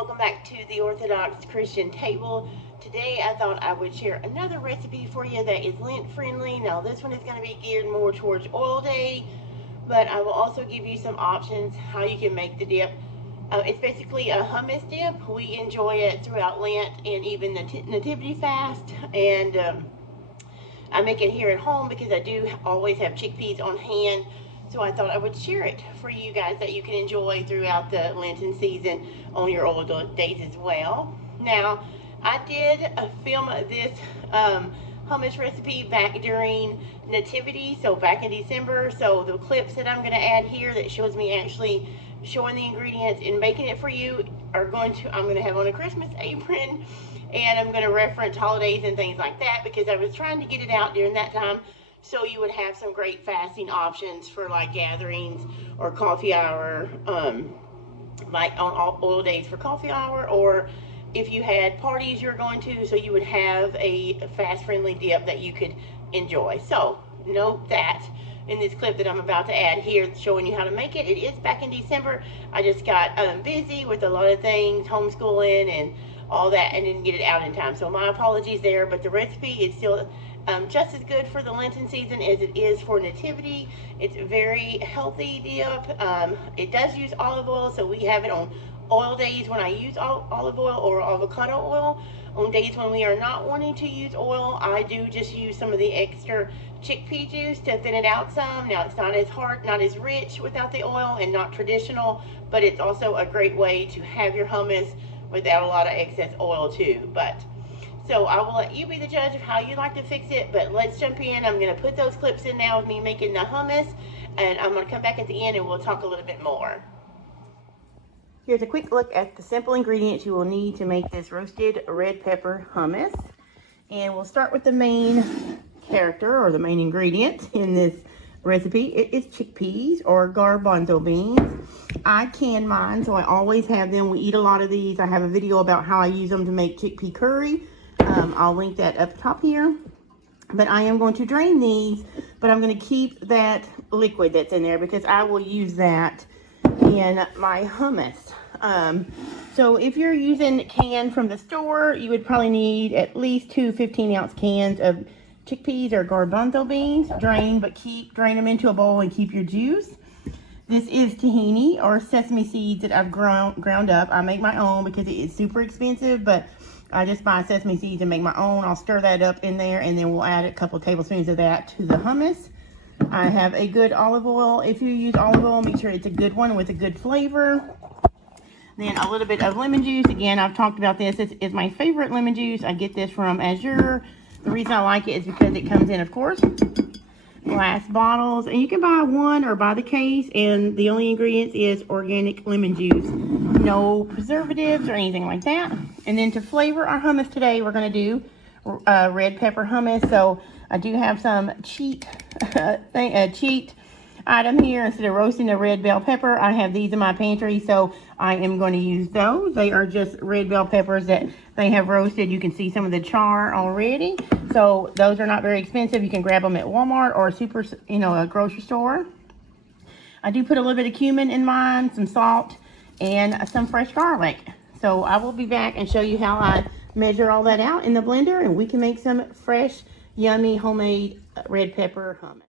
welcome back to the Orthodox Christian Table. Today I thought I would share another recipe for you that is Lent friendly. Now this one is going to be geared more towards oil day, but I will also give you some options how you can make the dip. It's basically a hummus dip. We enjoy it throughout Lent and even the Nativity fast, and I make it here at home because I do always have chickpeas on hand. So I thought I would share it for you guys that you can enjoy throughout the Lenten season on your old days as well. Now, I did film this hummus recipe back during Nativity, so back in December. So the clips that I'm going to add here that shows me actually showing the ingredients and making it for you I'm going to have on a Christmas apron, and I'm going to reference holidays and things like that because I was trying to get it out during that time so you would have some great fasting options for like gatherings or coffee hour, like on all oil days for coffee hour, or if you had parties you're going to, so you would have a fast friendly dip that you could enjoy. So note that in this clip that I'm about to add here showing you how to make it. It is back in December. I just got busy with a lot of things, homeschooling and all that, and didn't get it out in time. So my apologies there, but the recipe is still just as good for the Lenten season as it is for Nativity. It's a very healthy dip. It does use olive oil, so we have it on oil days when I use olive oil or avocado oil. On days when we are not wanting to use oil, I do just use some of the extra chickpea juice to thin it out some. Now it's not as hard, not as rich without the oil, and not traditional, but it's also a great way to have your hummus without a lot of excess oil too. So I will let you be the judge of how you like to fix it, but let's jump in. I'm going to put those clips in now of me making the hummus, and I'm going to come back at the end and we'll talk a little bit more. Here's a quick look at the simple ingredients you will need to make this roasted red pepper hummus. And we'll start with the main character or the main ingredient in this recipe. It is chickpeas or garbanzo beans. I can mine, so I always have them. We eat a lot of these. I have a video about how I use them to make chickpea curry. I'll link that up top here. But I am going to drain these, but I'm going to keep that liquid that's in there because I will use that in my hummus. So if you're using canned from the store, you would probably need at least two 15-ounce cans of chickpeas or garbanzo beans. Drain them into a bowl and keep your juice. This is tahini or sesame seeds that I've ground up. I make my own because it is super expensive, but I just buy sesame seeds and make my own. I'll stir that up in there, and then we'll add a couple of tablespoons of that to the hummus. I have a good olive oil. If you use olive oil, make sure it's a good one with a good flavor. Then a little bit of lemon juice. Again, I've talked about this. This is my favorite lemon juice. I get this from Azure. The reason I like it is because it comes in, of course, glass bottles. And you can buy one or buy the case. And the only ingredients is organic lemon juice. No preservatives or anything like that. And then to flavor our hummus today, we're going to do red pepper hummus. So I do have some cheat item here. Instead of roasting a red bell pepper, I have these in my pantry, so I am going to use those. They are just red bell peppers that they have roasted. You can see some of the char already. So those are not very expensive. You can grab them at Walmart or a grocery store. I do put a little bit of cumin in mine, some salt, and some fresh garlic. So I will be back and show you how I measure all that out in the blender, and we can make some fresh, yummy, homemade red pepper hummus.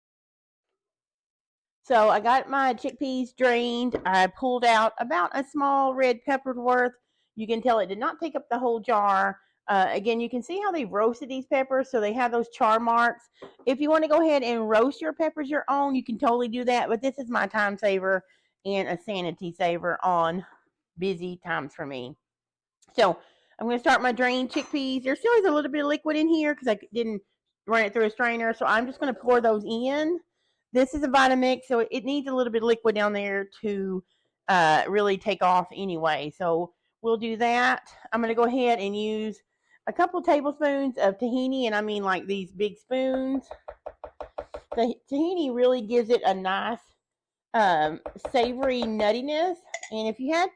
So I got my chickpeas drained. I pulled out about a small red pepper worth. You can tell it did not take up the whole jar. Again, you can see how they've roasted these peppers, so they have those char marks. If you want to go ahead and roast your peppers your own, you can totally do that, but this is my time saver and a sanity saver on busy times for me. So I'm going to start my drained chickpeas. There still is a little bit of liquid in here because I didn't run it through a strainer, so I'm just going to pour those in. This is a Vitamix, so it needs a little bit of liquid down there to really take off anyway. So we'll do that. I'm going to go ahead and use a couple tablespoons of tahini, and I mean like these big spoons. The tahini really gives it a nice savory nuttiness. And if you had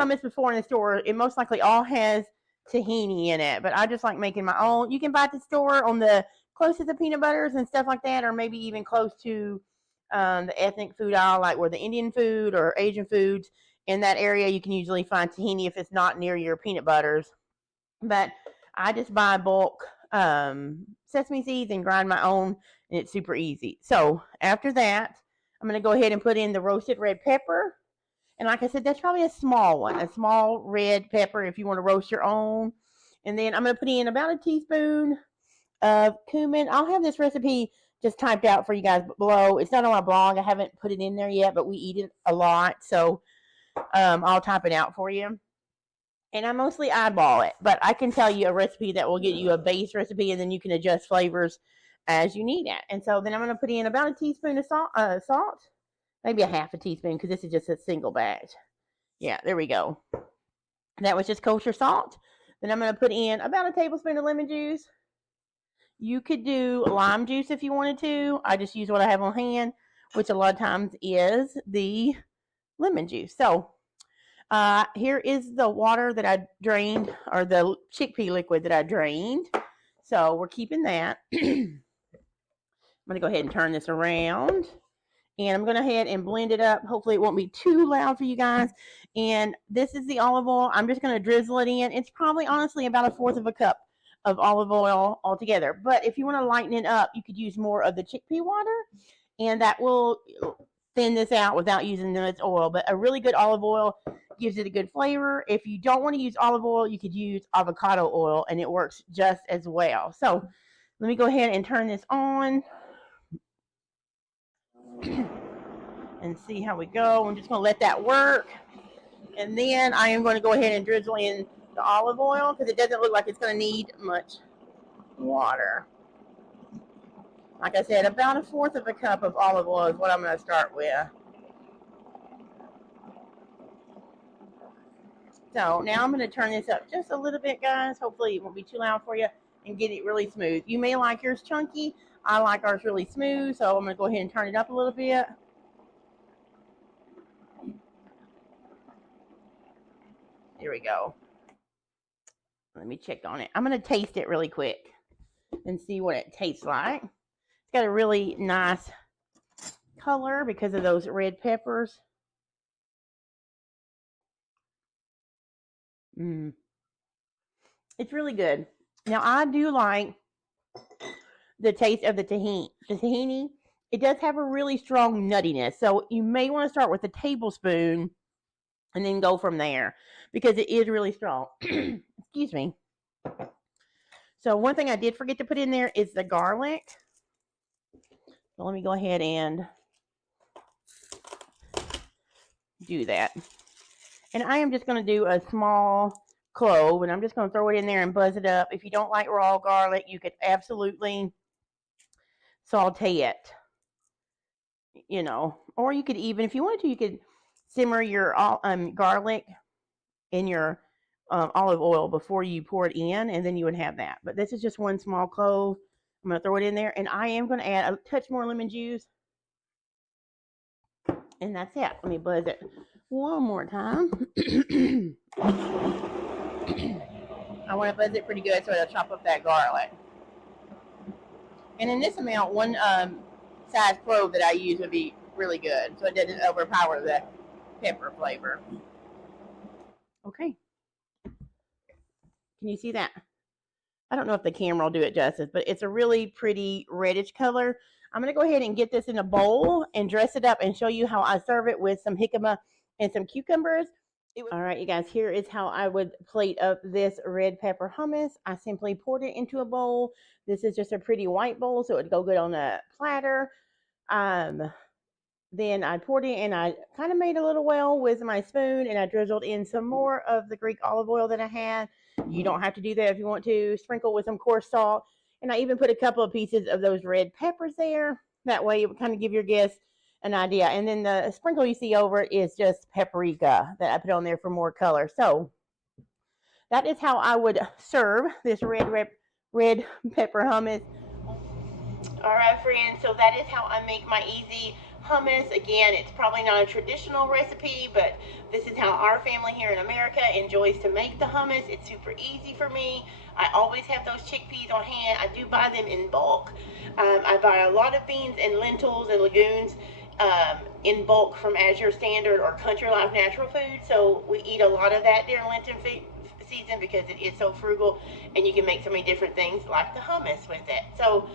hummus before in the store, it most likely all has tahini in it. But I just like making my own. You can buy at the store on the close to the peanut butters and stuff like that, or maybe even close to the ethnic food aisle, like where the Indian food or Asian foods, in that area, you can usually find tahini if it's not near your peanut butters. But I just buy bulk sesame seeds and grind my own, and it's super easy. So after that, I'm going to go ahead and put in the roasted red pepper. And like I said, that's probably a small one, a small red pepper if you want to roast your own. And then I'm going to put in about a teaspoon of cumin. I'll have this recipe just typed out for you guys below. It's not on my blog. I haven't put it in there yet, but we eat it a lot. So I'll type it out for you. And I mostly eyeball it, but I can tell you a recipe that will get you a base recipe, and then you can adjust flavors as you need it. And so then I'm going to put in about a teaspoon of salt, maybe a half a teaspoon, because this is just a single batch. Yeah, there we go. That was just kosher salt. Then I'm going to put in about a tablespoon of lemon juice. You could do lime juice if you wanted to. I just use what I have on hand, which a lot of times is the lemon juice. So here is the water that I drained, or the chickpea liquid that I drained. So we're keeping that. I'm going to go ahead and turn this around. And I'm going to go ahead and blend it up. Hopefully it won't be too loud for you guys. And this is the olive oil. I'm just going to drizzle it in. It's probably honestly about 1/4 of a cup of olive oil altogether. But if you want to lighten it up, you could use more of the chickpea water. And that will thin this out without using much oil. But a really good olive oil gives it a good flavor. If you don't want to use olive oil, you could use avocado oil, and it works just as well. So let me go ahead and turn this on and see how we go. I'm just going to let that work. And then I am going to go ahead and drizzle in the olive oil, because it doesn't look like it's going to need much water. Like I said, about 1/4 of a cup of olive oil is what I'm going to start with. So now I'm going to turn this up just a little bit, guys. Hopefully it won't be too loud for you, and get it really smooth. You may like yours chunky. I like ours really smooth, so I'm going to go ahead and turn it up a little bit. Here we go. Let me check on it. I'm going to taste it really quick and see what it tastes like. It's got a really nice color because of those red peppers. It's really good. Now, I do like the taste of the tahini. The tahini, it does have a really strong nuttiness. So you may want to start with a tablespoon and then go from there, because it is really strong. Excuse me. So one thing I did forget to put in there is the garlic. So let me go ahead and do that. And I am just going to do a small clove, and I'm just going to throw it in there and buzz it up. If you don't like raw garlic, you could absolutely saute it, you know, or you could even, if you wanted to, you could simmer your garlic in your olive oil before you pour it in, and then you would have that. But this is just one small clove. I'm going to throw it in there, and I am going to add a touch more lemon juice, and that's it. Let me buzz it one more time. I want to buzz it pretty good so it'll chop up that garlic. And in this amount, one size clove that I use would be really good, so it doesn't overpower the pepper flavor. Okay. Can you see that? I don't know if the camera will do it justice, but it's a really pretty reddish color. I'm going to go ahead and get this in a bowl and dress it up and show you how I serve it with some jicama and some cucumbers. All right, you guys, here is how I would plate up this red pepper hummus. I simply poured it into a bowl. This is just a pretty white bowl, so it would go good on a platter. Then I poured it, and I kind of made a little well with my spoon, and I drizzled in some more of the Greek olive oil that I had. You don't have to do that if you want to. Sprinkle with some coarse salt, and I even put a couple of pieces of those red peppers there. That way it would kind of give your guests an idea. And then the sprinkle you see over it is just paprika that I put on there for more color. So that is how I would serve this red pepper hummus. All right, friends, so that is how I make my easy hummus. Again, it's probably not a traditional recipe, but this is how our family here in America enjoys to make the hummus. It's super easy for me. I always have those chickpeas on hand. I do buy them in bulk. I buy a lot of beans and lentils and legumes in bulk from Azure Standard or Country Life Natural Food. So we eat a lot of that during Lenten season because it is so frugal, and you can make so many different things like the hummus with it. So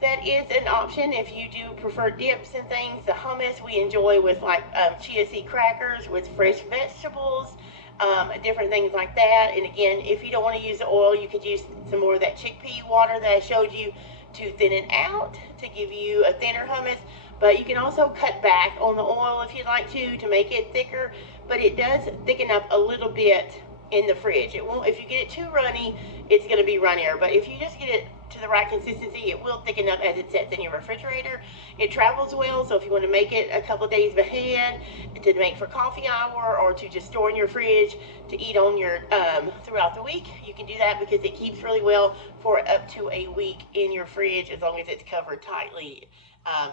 that is an option if you do prefer dips and things. The hummus we enjoy with like chia seed crackers with fresh vegetables, different things like that. And again, if you don't want to use the oil, you could use some more of that chickpea water that I showed you to thin it out to give you a thinner hummus. But you can also cut back on the oil if you'd like to make it thicker, but it does thicken up a little bit in the fridge. It won't, if you get it too runny, it's going to be runnier, but if you just get it to the right consistency, it will thicken up as it sets in your refrigerator. It travels well, so if you want to make it a couple days ahead to make for coffee hour or to just store in your fridge to eat on your throughout the week, you can do that because it keeps really well for up to a week in your fridge as long as it's covered tightly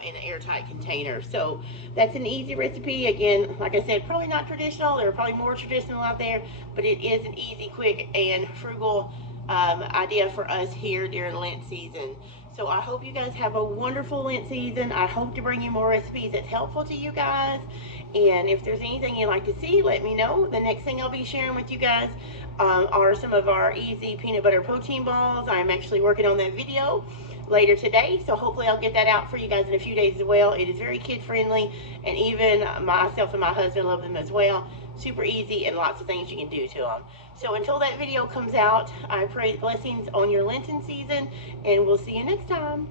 in an airtight container. So that's an easy recipe. Again, like I said, probably not traditional. There are probably more traditional out there, but it is an easy, quick, and frugal idea for us here during Lent season. So I hope you guys have a wonderful Lent season. I hope to bring you more recipes that's helpful to you guys. And if there's anything you'd like to see, let me know. The next thing I'll be sharing with you guys are some of our easy peanut butter protein balls. I'm actually working on that video later today, so hopefully I'll get that out for you guys in a few days as well. It is very kid friendly, and even myself and my husband love them as well. Super easy and lots of things you can do to them. So until that video comes out, I pray blessings on your Lenten season, and we'll see you next time.